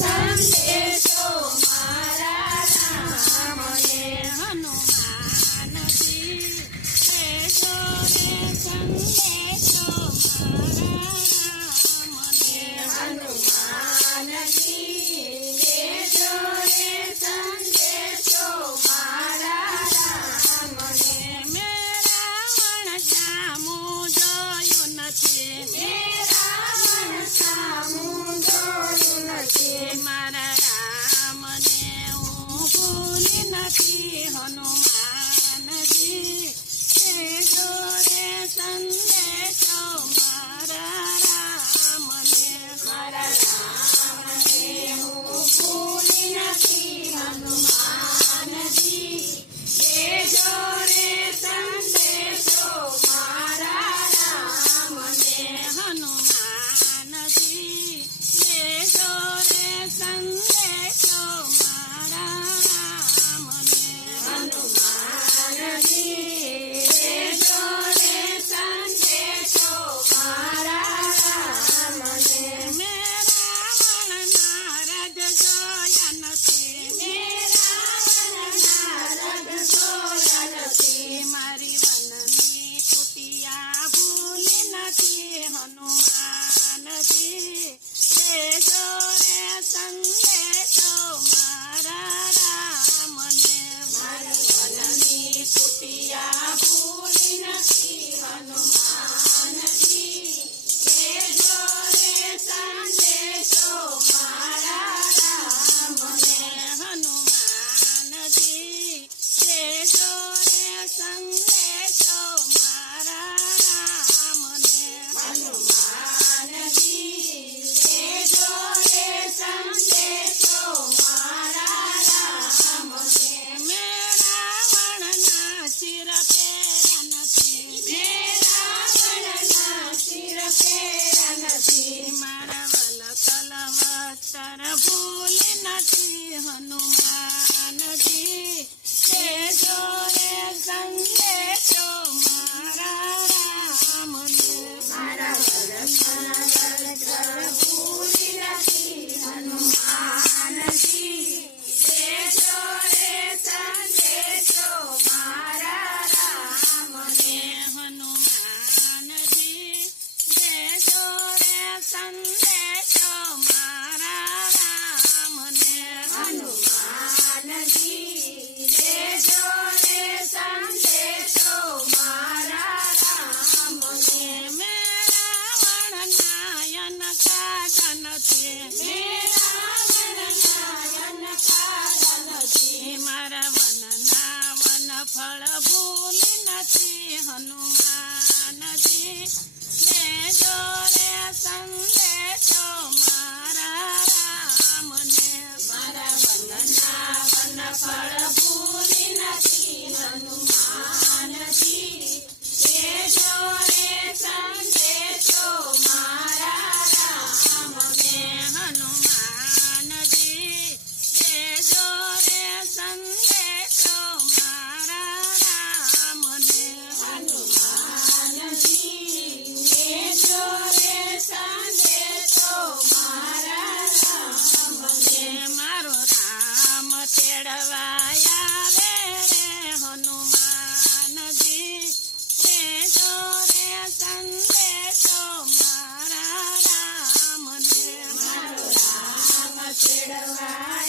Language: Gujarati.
સંદેશો મારા રામને. હનુમાનજી લેજો રે સંદેશો મારા રામને. હનુમાનજી લેજો રે સંદેશો મારા રામને. મેં રાવણ સામું જોયું નથી. રાવણ સામું જોયું નથી. મારા રામને હું ભૂલી નથી. હનુમાનજી લેજો રે સંદેશો મારા રામને. મારા રામને હું ભૂલી નથી. હનુમાનજી લેજો રે સંદેશો મારા રામને. હનુમાનજી લેજો રે સંદેશો મારા રામને. હનુમાનજી લેજો રે સંદેશો મારા રામને. મેં રાવણના રથ જોયા નથી. રાવણના રથ જોયા નથી. મારી વનની કુટિયા ભૂલી નથી. હનુમાનજી લેજો રે સંદેશો મારા રામને. મારી વનની કુટિયા ભૂલી નથી. હનુમાનજી લેજો રે સંદેશો મારા રામને. હનુમાનજી લેજો રે સંદેશો મારા રામને. હનુમાનજી લેજો રે સંદેશો મારા રામને. મેં રાવણના શિર પેર્યા નથી. રાવણના શિર પેર્યા નથી. મારા વલકલ વસ્ત્ર ભૂલી નથી. હનુમાનજી લેજો રે સંદેશો મારા રામને. મારા વરસના વરસર ભૂલી નથી. હનુમાનજી લેજો રે સંદેશો મારા રામને. હનુમાનજી લેજો રે સંદેશો મારા રામને. હનુમાનજી લેજો રે સંદેશો મારા રામને. મેં રાવણના યન ખાધા નથી. રાવણના યન ખાધા નથી. મારા વનના વનફળ ભૂલી નથી. હનુમાનજી લેજો રે સંદેશો મારા રામને. મારા વનના વનફળ ભૂલી નથી. હનુમાનજી લેજો રે સંદેશો મારા રામને. હનુમાનજી લેજો રે સંદેશો મારા રામને. હનુમાનજી લેજો રે સંદેશો મારા રામને. મારો રામ તેડવા આવે રે. હનુમાનજી લેજો રે સંદેશો મારા રામને. મારો રામ તેડવા